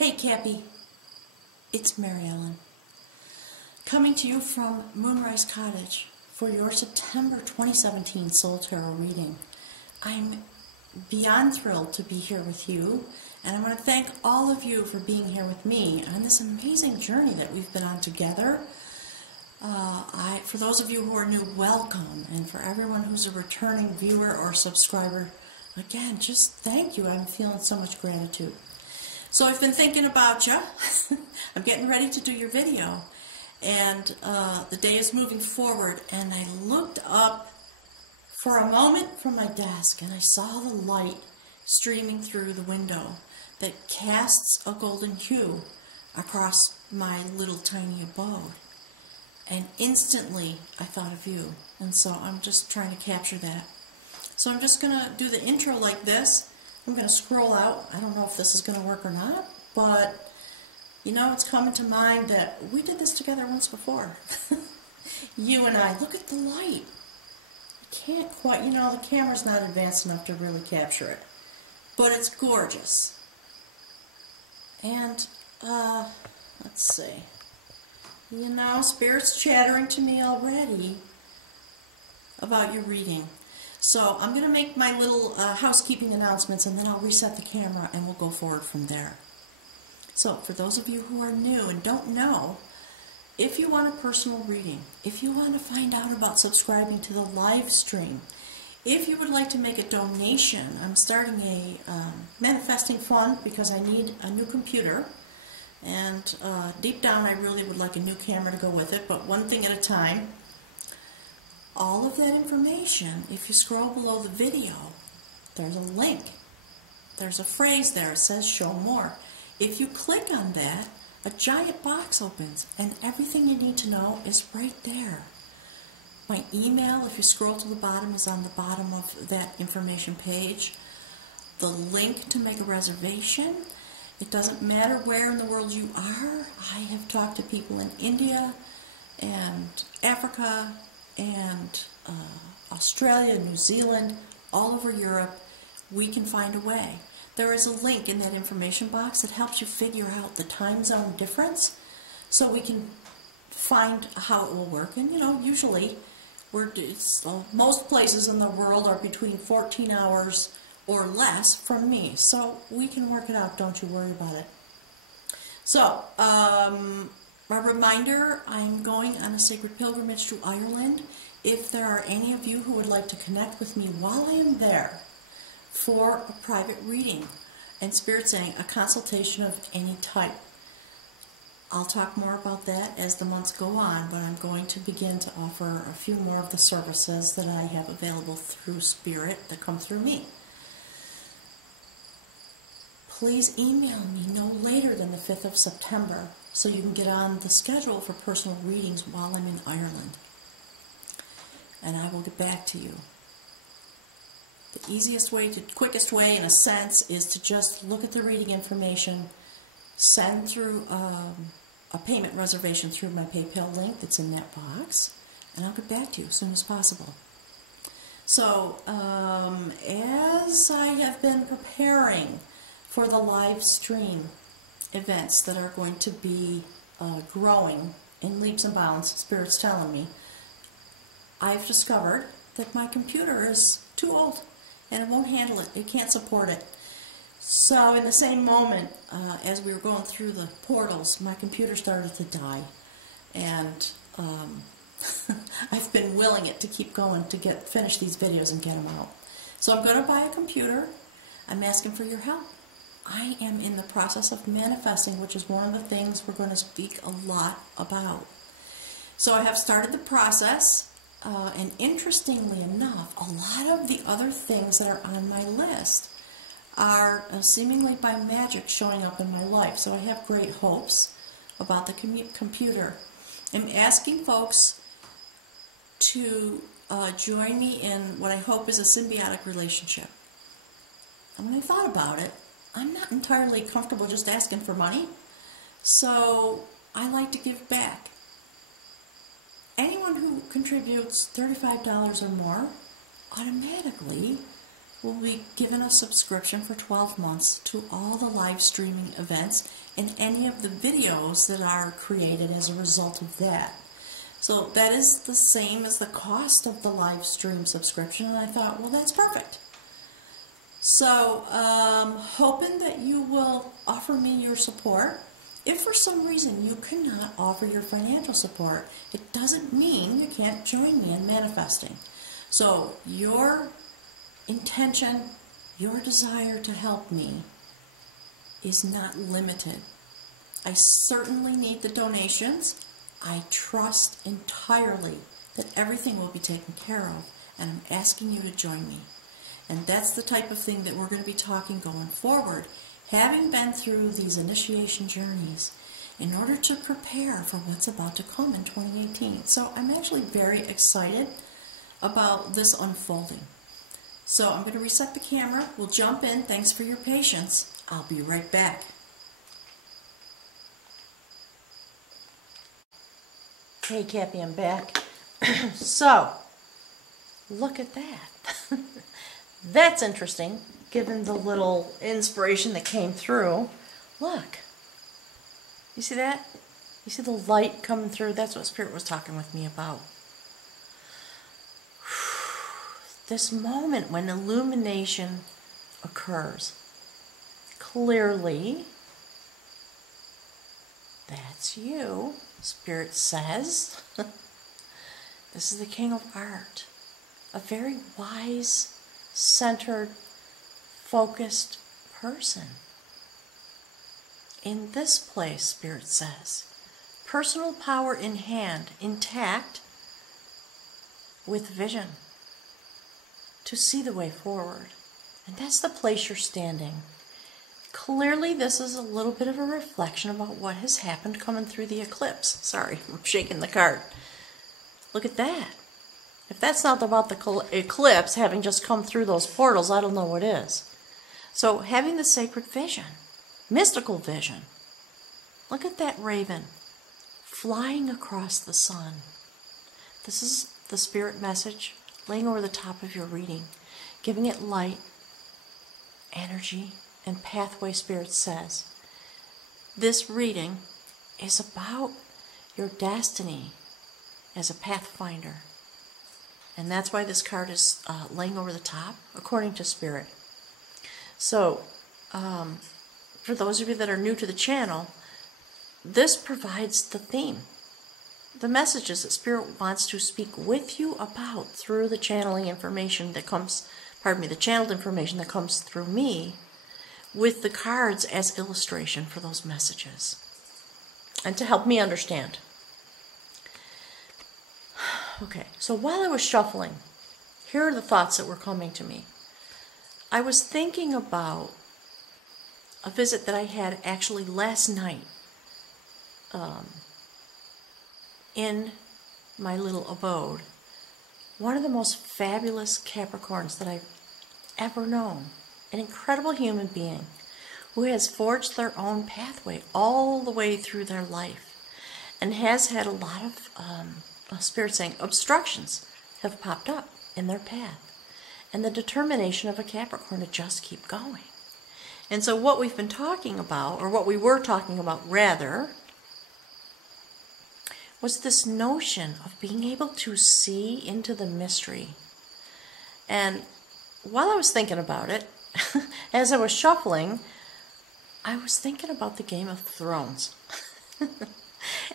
Hey Cappy, it's Mary Ellen, coming to you from Moonrise Cottage for your September 2017 Soul Tarot reading. I'm beyond thrilled to be here with you, and I want to thank all of you for being here with me on this amazing journey that we've been on together. For those of you who are new, welcome, and for everyone who's a returning viewer or subscriber, again, just thank you. I'm feeling so much gratitude. So I've been thinking about you. I'm getting ready to do your video, and the day is moving forward, and I looked up for a moment from my desk, and I saw the light streaming through the window that casts a golden hue across my little tiny abode. And instantly I thought of you, and so I'm just trying to capture that. So I'm just going to do the intro like this. I'm going to scroll out. I don't know if this is going to work or not, but you know, it's coming to mind that we did this together once before. You and I. Look at the light. I can't quite, you know, the camera's not advanced enough to really capture it, but it's gorgeous. And let's see. You know, Spirit's chattering to me already about your reading. So I'm going to make my little housekeeping announcements, and then I'll reset the camera and we'll go forward from there. So for those of you who are new and don't know, if you want a personal reading, if you want to find out about subscribing to the live stream, if you would like to make a donation, I'm starting a manifesting fund because I need a new computer. And deep down I really would like a new camera to go with it, but one thing at a time. All of that information, if you scroll below the video, there's a link. There's a phrase there, it says show more. If you click on that, a giant box opens and everything you need to know is right there. My email, if you scroll to the bottom, is on the bottom of that information page. The link to make a reservation. It doesn't matter where in the world you are. I have talked to people in India and Africa and Australia, New Zealand, all over Europe. We can find a way. There is a link in that information box that helps you figure out the time zone difference so we can find how it will work. And you know, usually most places in the world are between 14 hours or less from me, so we can work it out. Don't you worry about it. So, a reminder, I'm going on a sacred pilgrimage to Ireland. If there are any of you who would like to connect with me while I am there for a private reading, and Spirit saying a consultation of any type, I'll talk more about that as the months go on, but I'm going to begin to offer a few more of the services that I have available through Spirit that come through me. Please email me no later than the 5th of September so you can get on the schedule for personal readings while I'm in Ireland. And I will get back to you. The easiest way, quickest way in a sense, is to just look at the reading information, send through a payment reservation through my PayPal link that's in that box, and I'll get back to you as soon as possible. So, as I have been preparing for the live stream events that are going to be growing in leaps and bounds, Spirit's telling me, I've discovered that my computer is too old and it won't handle it. It can't support it. So in the same moment, as we were going through the portals, my computer started to die. And I've been willing it to keep going to finish these videos and get them out. So I'm going to buy a computer. I'm asking for your help. I am in the process of manifesting, which is one of the things we're going to speak a lot about. So I have started the process, and interestingly enough, a lot of the other things that are on my list are seemingly by magic showing up in my life. So I have great hopes about the computer. I'm asking folks to join me in what I hope is a symbiotic relationship. And when I thought about it, I'm not entirely comfortable just asking for money, so I like to give back. Anyone who contributes $35 or more automatically will be given a subscription for 12 months to all the live streaming events and any of the videos that are created as a result of that. So that is the same as the cost of the live stream subscription, and I thought, well, that's perfect. So, hoping that you will offer me your support. If for some reason you cannot offer your financial support, it doesn't mean you can't join me in manifesting. So, your intention, your desire to help me is not limited. I certainly need the donations. I trust entirely that everything will be taken care of, and I'm asking you to join me. And that's the type of thing that we're going to be talking going forward, having been through these initiation journeys in order to prepare for what's about to come in 2018. So I'm actually very excited about this unfolding. So I'm going to reset the camera. We'll jump in. Thanks for your patience. I'll be right back. Hey, Cappy, I'm back. So, look at that. That's interesting, given the little inspiration that came through. Look. You see that? You see the light coming through? That's what Spirit was talking with me about. This moment when illumination occurs. Clearly, that's you. Spirit says, this is the King of Art, a very wise, centered, focused person. In this place, Spirit says, personal power in hand, intact, with vision, to see the way forward. And that's the place you're standing. Clearly, this is a little bit of a reflection about what has happened coming through the eclipse. Sorry, I'm shaking the card. Look at that. If that's not about the eclipse having just come through those portals, I don't know what is. So, having the sacred vision, mystical vision. Look at that raven flying across the sun. This is the Spirit message laying over the top of your reading, giving it light, energy, and pathway. Spirit says this reading is about your destiny as a pathfinder, and that's why this card is laying over the top, according to Spirit. So for those of you that are new to the channel, this provides the theme, the messages that Spirit wants to speak with you about through the channeling information that comes, the channeled information that comes through me, with the cards as illustration for those messages, and to help me understand. Okay, so while I was shuffling, here are the thoughts that were coming to me. I was thinking about a visit that I had actually last night in my little abode. One of the most fabulous Capricorns that I've ever known. An incredible human being who has forged their own pathway all the way through their life and has had a lot of, Spirit saying, obstructions have popped up in their path, and the determination of a Capricorn to just keep going. And so what we've been talking about, or what we were talking about rather, was this notion of being able to see into the mystery. And while I was thinking about it, as I was shuffling, I was thinking about the Game of Thrones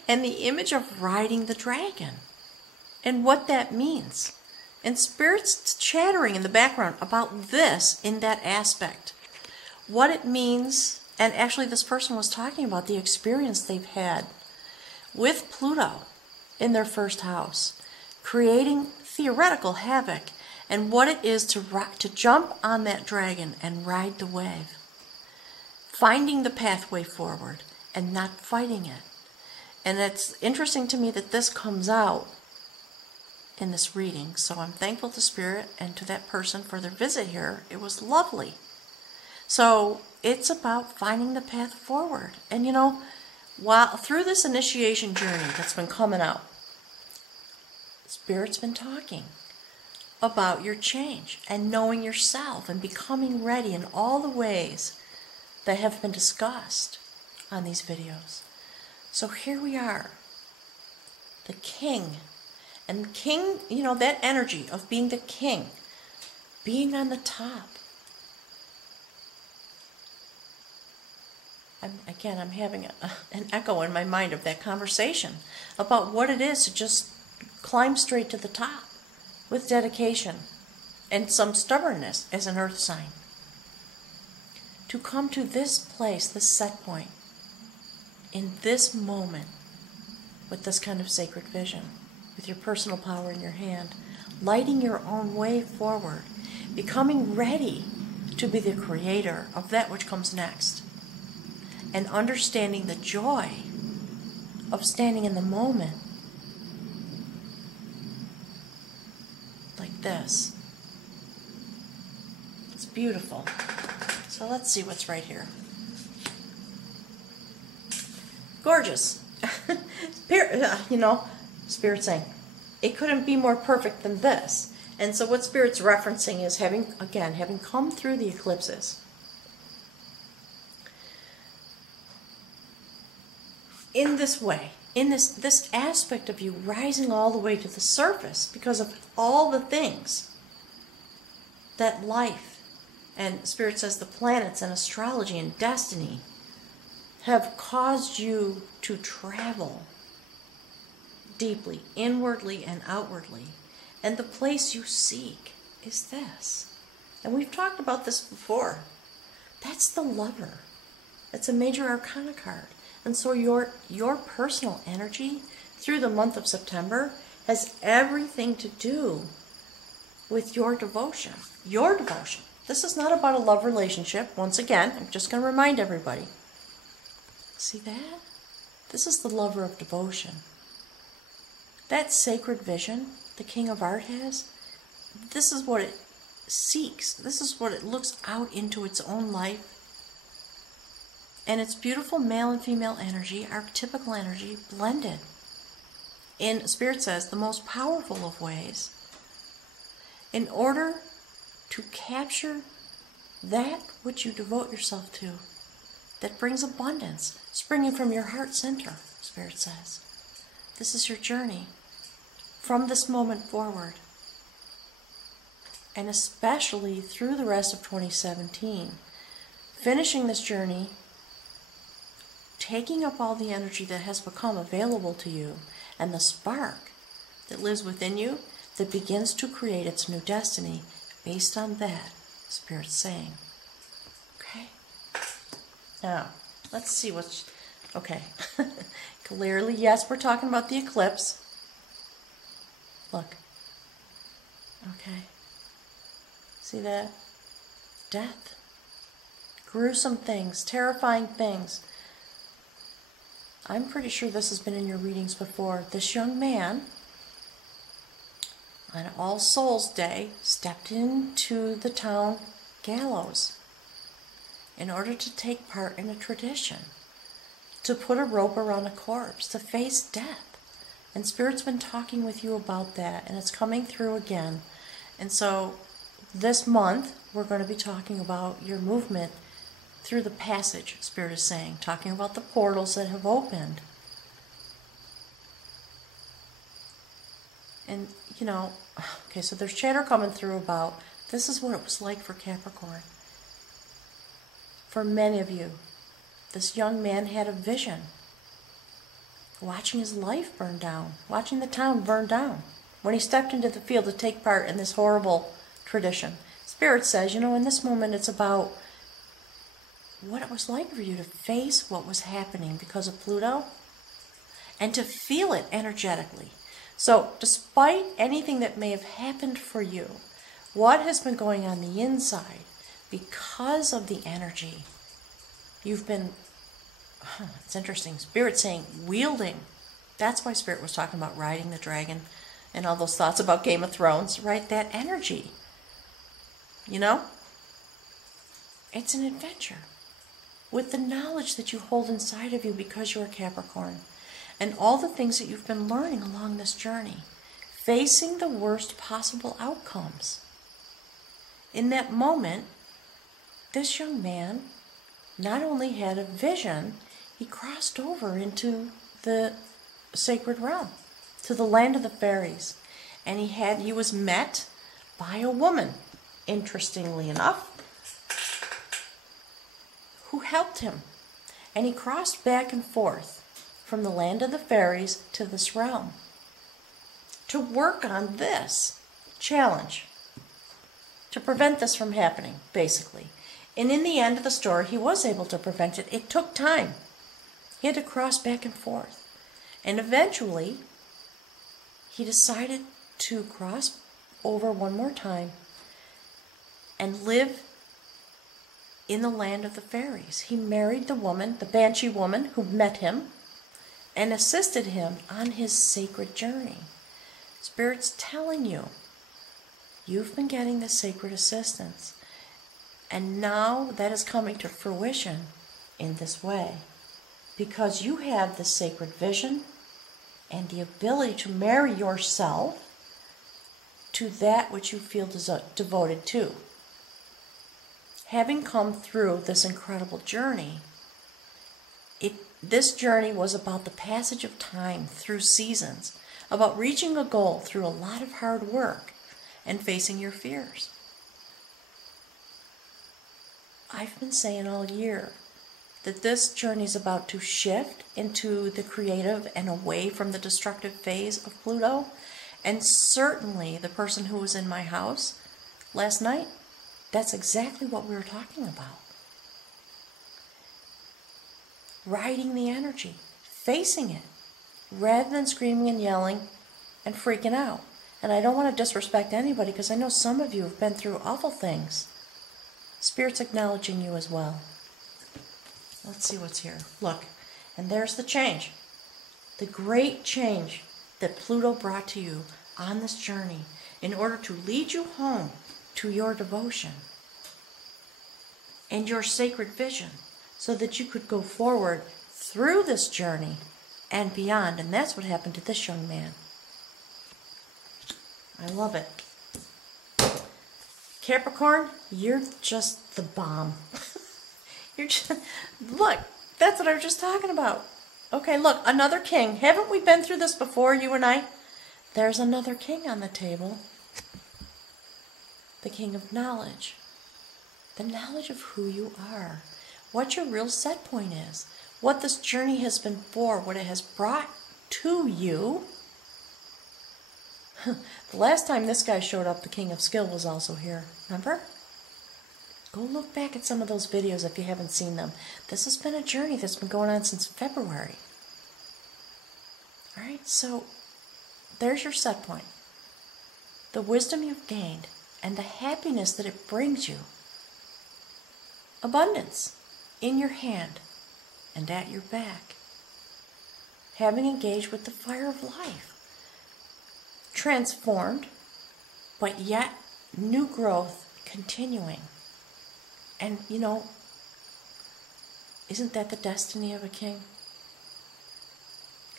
and the image of riding the dragon and what that means. And Spirit's chattering in the background about this in that aspect. What it means, and actually this person was talking about the experience they've had with Pluto in their first house, creating theoretical havoc, and what it is to jump on that dragon and ride the wave, finding the pathway forward and not fighting it. And it's interesting to me that this comes out in this reading, so I'm thankful to Spirit and to that person for their visit here. It was lovely. So it's about finding the path forward. And you know, while through this initiation journey that's been coming out, Spirit's been talking about your change and knowing yourself and becoming ready in all the ways that have been discussed on these videos. So here we are, the king. And king, you know, that energy of being the king, being on the top. I'm having an echo in my mind of that conversation about what it is to just climb straight to the top with dedication and some stubbornness as an earth sign. To come to this place, this set point, in this moment, with this kind of sacred vision, with your personal power in your hand, lighting your own way forward, becoming ready to be the creator of that which comes next, and understanding the joy of standing in the moment like this. It's beautiful. So let's see what's right here. Gorgeous. You know, Spirit's saying, it couldn't be more perfect than this. And so what Spirit's referencing is having come through the eclipses. In this way, in this aspect of you rising all the way to the surface because of all the things that life, and Spirit says the planets and astrology and destiny have caused you to travel deeply, inwardly and outwardly. And the place you seek is this. And we've talked about this before. That's the Lover. It's a major arcana card. And so your personal energy through the month of September has everything to do with your devotion. Your devotion. This is not about a love relationship. Once again, I'm just going to remind everybody. See that? This is the Lover of devotion. That sacred vision the King of Art has, this is what it seeks. This is what it looks out into its own life. And it's beautiful male and female energy, archetypical energy, blended. In, Spirit says, the most powerful of ways. In order to capture that which you devote yourself to, that brings abundance, springing from your heart center, Spirit says. This is your journey from this moment forward. And especially through the rest of 2017. Finishing this journey, taking up all the energy that has become available to you, and the spark that lives within you that begins to create its new destiny based on that, Spirit's saying. Okay? Now, let's see what's... Okay. Clearly, yes, we're talking about the eclipse. Look. Okay. See that? Death. Gruesome things, terrifying things. I'm pretty sure this has been in your readings before. This young man, on All Souls Day, stepped into the town gallows in order to take part in a tradition, to put a rope around a corpse, to face death. And Spirit's been talking with you about that, and it's coming through again. And so this month, we're going to be talking about your movement through the passage, Spirit is saying, talking about the portals that have opened. And, you know, okay, so there's chatter coming through about this is what it was like for Capricorn. For many of you, this young man had a vision, watching his life burn down, watching the town burn down, when he stepped into the field to take part in this horrible tradition. Spirit says, you know, in this moment it's about what it was like for you to face what was happening because of Pluto and to feel it energetically. So despite anything that may have happened for you, what has been going on the inside because of the energy you've been, it's interesting, Spirit saying wielding. That's why Spirit was talking about riding the dragon and all those thoughts about Game of Thrones, right? That energy, you know? It's an adventure with the knowledge that you hold inside of you because you're a Capricorn, and all the things that you've been learning along this journey, facing the worst possible outcomes. In that moment, this young man not only had a vision, he crossed over into the sacred realm, to the land of the fairies. And he was met by a woman, interestingly enough, who helped him. And he crossed back and forth from the land of the fairies to this realm to work on this challenge, to prevent this from happening, basically. And in the end of the story, he was able to prevent it. It took time. He had to cross back and forth. And eventually, he decided to cross over one more time and live in the land of the fairies. He married the woman, the Banshee woman, who met him and assisted him on his sacred journey. Spirit's telling you, you've been getting the sacred assistance. And now that is coming to fruition in this way. Because you have the sacred vision and the ability to marry yourself to that which you feel devoted to. Having come through this incredible journey, this journey was about the passage of time through seasons, about reaching a goal through a lot of hard work and facing your fears. I've been saying all year that this journey is about to shift into the creative and away from the destructive phase of Pluto. And certainly the person who was in my house last night, that's exactly what we were talking about. Riding the energy, facing it, rather than screaming and yelling and freaking out. And I don't want to disrespect anybody because I know some of you have been through awful things. Spirit's acknowledging you as well. Let's see what's here. Look, and there's the change. The great change that Pluto brought to you on this journey in order to lead you home to your devotion and your sacred vision so that you could go forward through this journey and beyond. And that's what happened to this young man. I love it. Capricorn, you're just the bomb. You're just, look, that's what I was just talking about. Okay, look, another king. Haven't we been through this before, you and I? There's another king on the table. The king of knowledge. The knowledge of who you are. What your real set point is. What this journey has been for. What it has brought to you. The last time this guy showed up, the king of skill was also here. Remember? Go look back at some of those videos if you haven't seen them. This has been a journey that's been going on since February. Alright, so there's your set point. The wisdom you've gained and the happiness that it brings you. Abundance in your hand and at your back. Having engaged with the fire of life. Transformed, but yet new growth continuing. And, you know, isn't that the destiny of a king?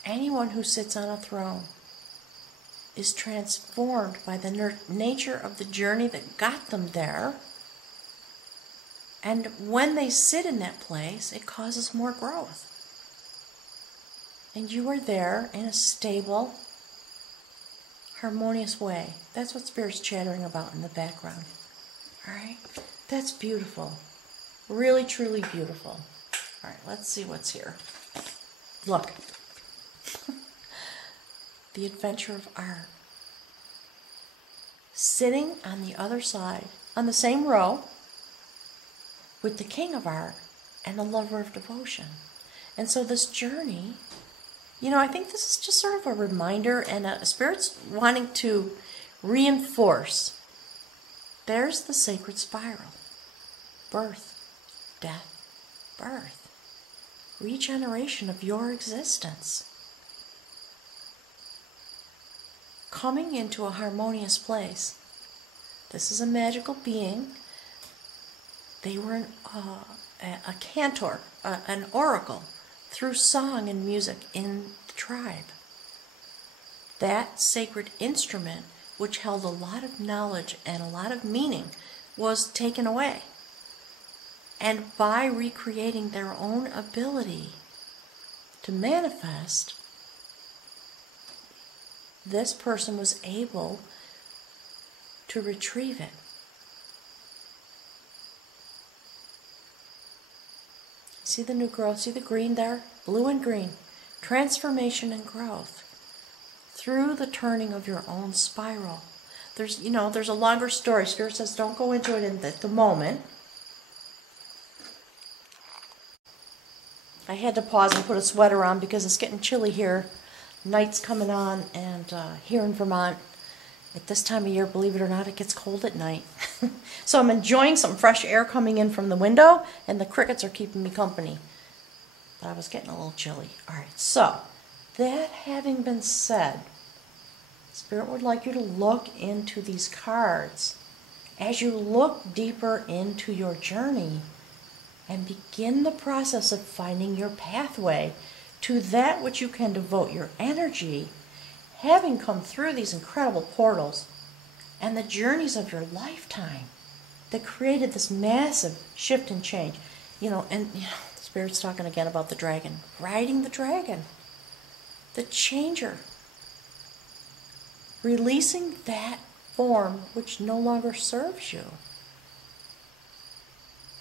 Anyone who sits on a throne is transformed by the nature of the journey that got them there. And when they sit in that place, it causes more growth. And you are there in a stable, harmonious way. That's what Spirit's chattering about in the background. Alright? That's beautiful. Really, truly beautiful. Alright, let's see what's here. Look. The adventure of art. Sitting on the other side, on the same row, with the king of art and the lover of devotion. And so this journey, you know, I think this is just sort of a reminder and a Spirit's wanting to reinforce. There's the sacred spiral. Birth, death, birth. Regeneration of your existence. Coming into a harmonious place. This is a magical being. They were a cantor, an oracle, through song and music in the tribe. that sacred instrument, which held a lot of knowledge and a lot of meaning, was taken away. And by recreating their own ability to manifest, this person was able to retrieve it. See the new growth? See the green there? Blue and green. Transformation and growth through the turning of your own spiral. There's a longer story. Spirit says don't go into it in the moment. I had to pause and put a sweater on because it's getting chilly here. Night's coming on, and here in Vermont, at this time of year, believe it or not, it gets cold at night. So I'm enjoying some fresh air coming in from the window, and the crickets are keeping me company. But I was getting a little chilly. All right, so that having been said, Spirit would like you to look into these cards. As you look deeper into your journey and begin the process of finding your pathway to that which you can devote your energy, having come through these incredible portals and the journeys of your lifetime that created this massive shift and change. Spirit's talking again about the dragon. Riding the dragon. The changer. Releasing that form which no longer serves you.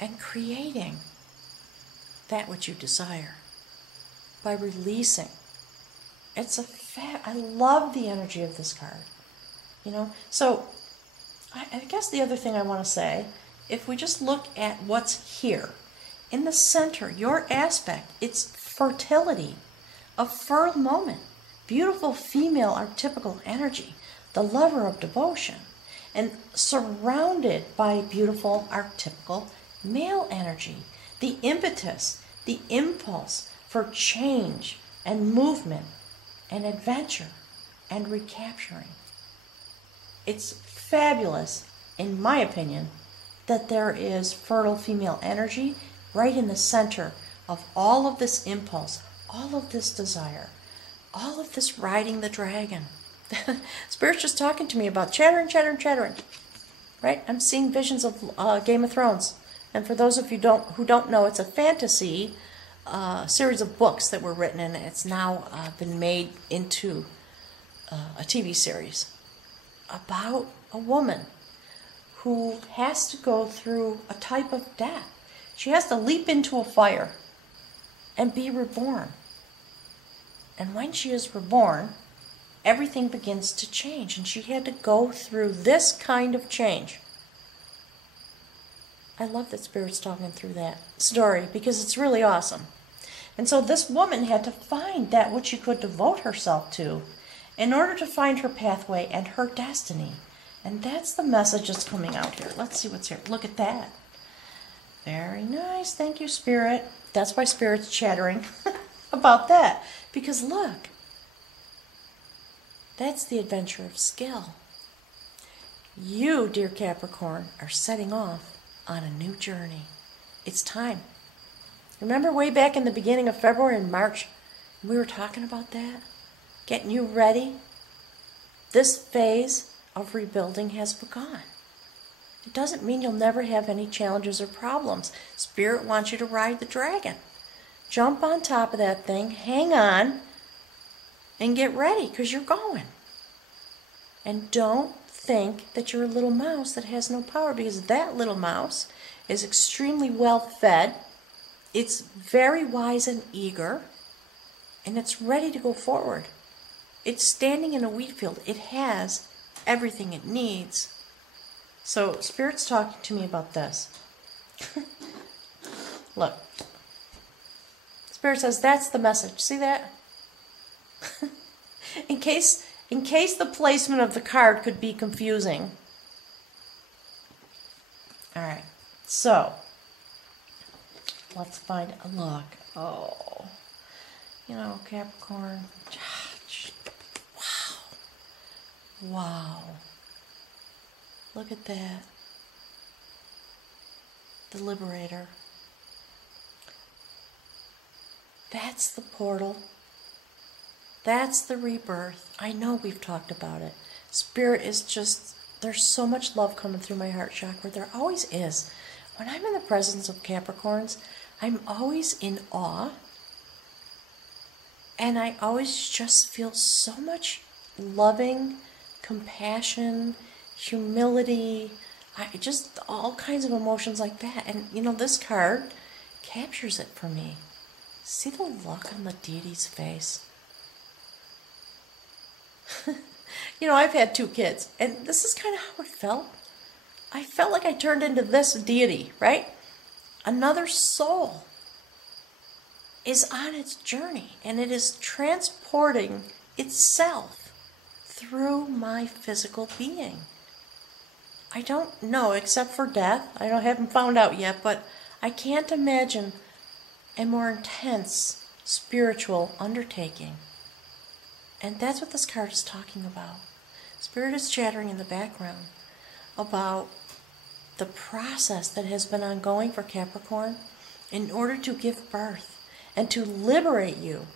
And creating that which you desire. By releasing. I love the energy of this card. So I guess the other thing I want to say, if we just look at what's here, in the center, your aspect, it's fertility, a fertile moment, beautiful female archetypical energy, the lover of devotion, and surrounded by beautiful archetypical male energy, the impetus, the impulse for change and movement and adventure and recapturing. It's fabulous, in my opinion, that there is fertile female energy right in the center of all of this impulse, all of this desire, all of this riding the dragon. Spirit's just talking to me about chattering, right? I'm seeing visions of Game of Thrones. And for those of you who don't know, it's a fantasy series of books that were written, and it's now been made into a TV series about a woman who has to go through a type of death. She has to leap into a fire and be reborn. And when she is reborn, everything begins to change, and she had to go through this kind of change. I love that Spirit's talking through that story because it's really awesome. And so this woman had to find that which she could devote herself to in order to find her pathway and her destiny. And that's the message that's coming out here. Let's see what's here. Look at that. Very nice. Thank you, Spirit. That's why Spirit's chattering about that. Because look, that's the adventure of skill. You, dear Capricorn, are setting off on a new journey. It's time. Remember way back in the beginning of February and March, we were talking about that? Getting you ready? This phase of rebuilding has begun. It doesn't mean you'll never have any challenges or problems. Spirit wants you to ride the dragon. Jump on top of that thing, hang on, and get ready, because you're going. And don't think that you're a little mouse that has no power, because that little mouse is extremely well fed. It's very wise and eager, and it's ready to go forward. It's standing in a wheat field. It has everything it needs. So Spirit's talking to me about this. Look. Spirit says that's the message. See that? in case the placement of the card could be confusing. All right. So let's find a look. Oh, Capricorn. Wow. Wow. Look at that. The Liberator. That's the portal That's the rebirth. I know we've talked about it. Spirit is just, there's so much love coming through my heart chakra. There always is. When I'm in the presence of Capricorns, I'm always in awe. And I always just feel so much loving, compassion, humility, just all kinds of emotions like that. And, you know, this card captures it for me. See the look on the deity's face? You know, I've had 2 kids, and this is kind of how it felt. I felt like I turned into this deity, right? Another soul is on its journey, and it is transporting itself through my physical being. I don't know, except for death. I haven't found out yet, but I can't imagine a more intense spiritual undertaking. And that's what this card is talking about. Spirit is chattering in the background about the process that has been ongoing for Capricorn in order to give birth and to liberate you.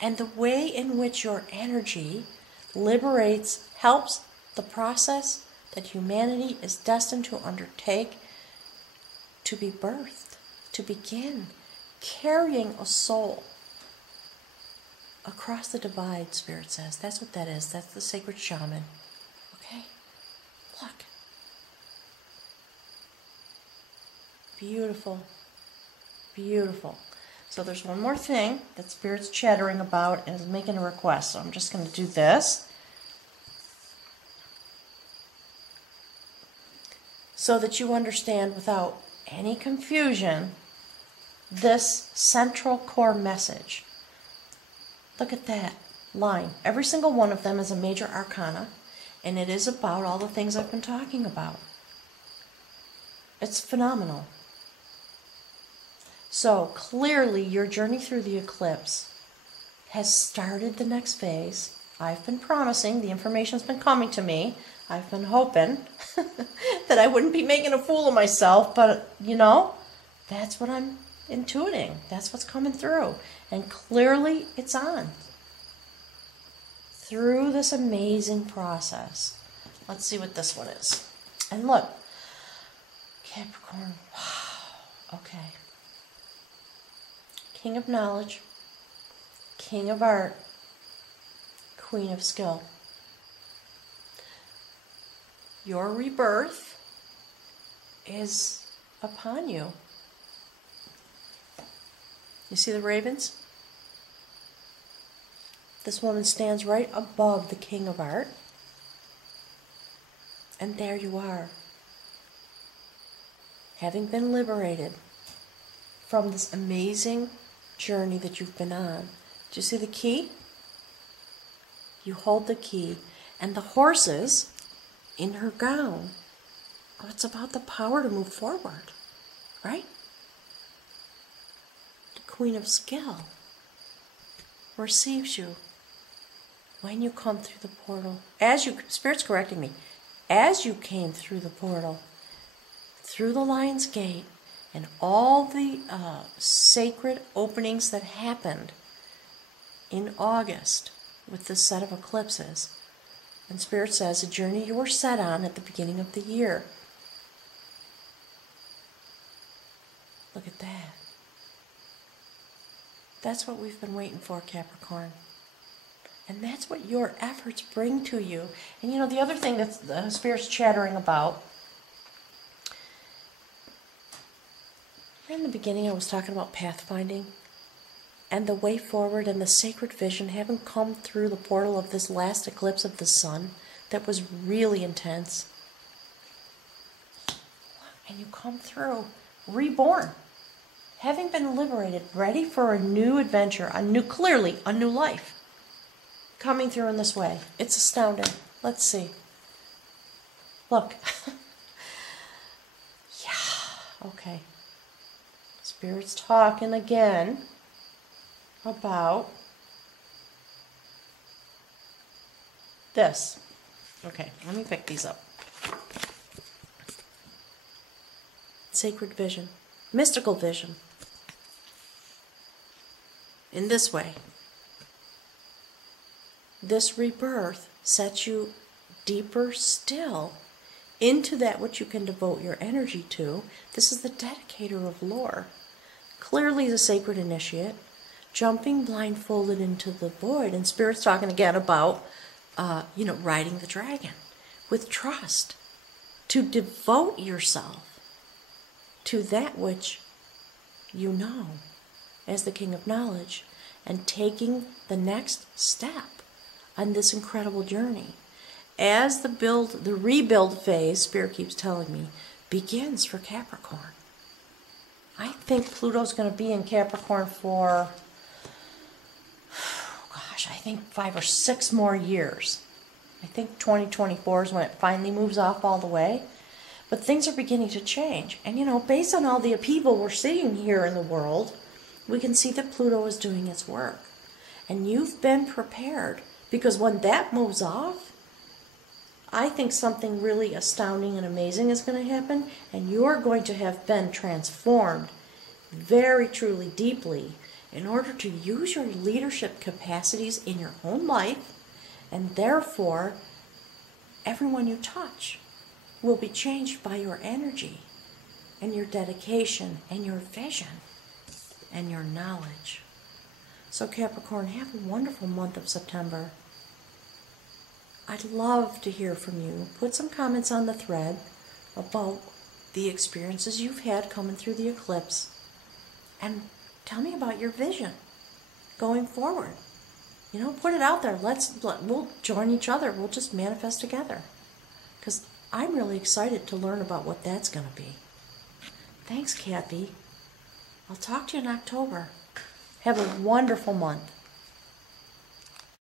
And the way in which your energy liberates helps the process that humanity is destined to undertake to be birthed, to begin carrying a soul across the divide, Spirit says. That's what that is. That's the sacred shaman. Okay? Look. Beautiful. Beautiful. So there's one more thing that Spirit's chattering about and is making a request. So I'm just going to do this, so that you understand without any confusion this central core message. Look at that line. Every single one of them is a major arcana, and it is about all the things I've been talking about. It's phenomenal. So clearly your journey through the eclipse has started the next phase. I've been promising, the information's been coming to me. I've been hoping that I wouldn't be making a fool of myself, but you know, that's what I'm intuiting. That's what's coming through. And clearly it's on. Through this amazing process. Let's see what this one is. And look, Capricorn. Wow. Okay. King of knowledge, King of art, Queen of skill. Your rebirth is upon you. You see the ravens? This woman stands right above the King of art. And there you are, having been liberated from this amazing journey that you've been on. Do you see the key? You hold the key, and the horses in her gown, oh, it's about the power to move forward, right? The Queen of skill receives you when you come through the portal. Spirit's correcting me, as you came through the portal, through the Lion's Gate, and all the sacred openings that happened in August with this set of eclipses. And Spirit says, a journey you were set on at the beginning of the year. Look at that. That's what we've been waiting for, Capricorn. And that's what your efforts bring to you. And you know, the other thing that the Spirit's chattering about, in the beginning I was talking about pathfinding and the way forward and the sacred vision having come through the portal of this last eclipse of the sun that was really intense. And you come through reborn, having been liberated, ready for a new adventure, clearly a new life coming through in this way. It's astounding. Let's see. Look. Yeah. Okay. Spirit's talking again about this. Okay, let me pick these up. Sacred vision, mystical vision. In this way. this rebirth sets you deeper still into that which you can devote your energy to. This is the dedicator of lore. Clearly the sacred initiate, jumping blindfolded into the void. And Spirit's talking again about, riding the dragon with trust. To devote yourself to that which you know as the King of Knowledge, and taking the next step on this incredible journey. As the rebuild phase, Spirit keeps telling me, begins for Capricorn. I think Pluto's going to be in Capricorn for, I think 5 or 6 more years. I think 2024 is when it finally moves off all the way. But things are beginning to change. And, based on all the upheaval we're seeing here in the world, we can see that Pluto is doing its work. And you've been prepared, because when that moves off, I think something really astounding and amazing is going to happen, and you're going to have been transformed very truly deeply in order to use your leadership capacities in your own life, and therefore everyone you touch will be changed by your energy and your dedication and your vision and your knowledge. So Capricorn, have a wonderful month of September. I'd love to hear from you. Put some comments on the thread about the experiences you've had coming through the eclipse, and tell me about your vision going forward. Put it out there. We'll join each other. We'll just manifest together, because I'm really excited to learn about what that's going to be. Thanks, Cappy. I'll talk to you in October. Have a wonderful month.